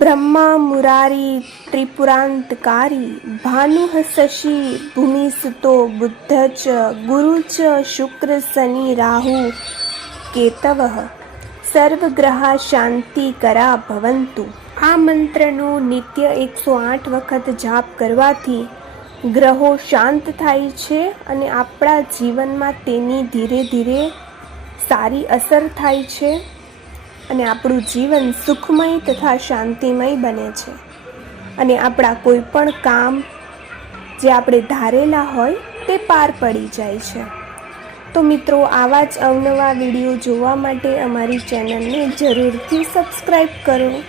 બ્રહ્મા મુરારી ત્રિપુરાંતકારી ભાનુઃ શશી ભૂમિસુતો બુદ્ધ ચ ગુરુ ચ શુક્ર શનિ રાહુ કેતવઃ સર્વગ્રહા શાંતિકરા ભવંતુ આ મંત્રનો નિત્ય એકસો આઠ વખત જાપ કરવાથી ગ્રહો શાંત થાય છે અને આપણા જીવનમાં તેની ધીરે ધીરે સારી અસર થાય છે। અને આપણું જીવન સુખમય તથા શાંતિમય બને છે. અને આપણા કોઈ પણ કામ જે આપણે ધારેલા હોય તે પાર પડી જાય છે. તો મિત્રો, આવા જ અવનવા વીડિયો જોવા માટે અમારી ચેનલને જરૂરથી સબસ્ક્રાઈબ કરો.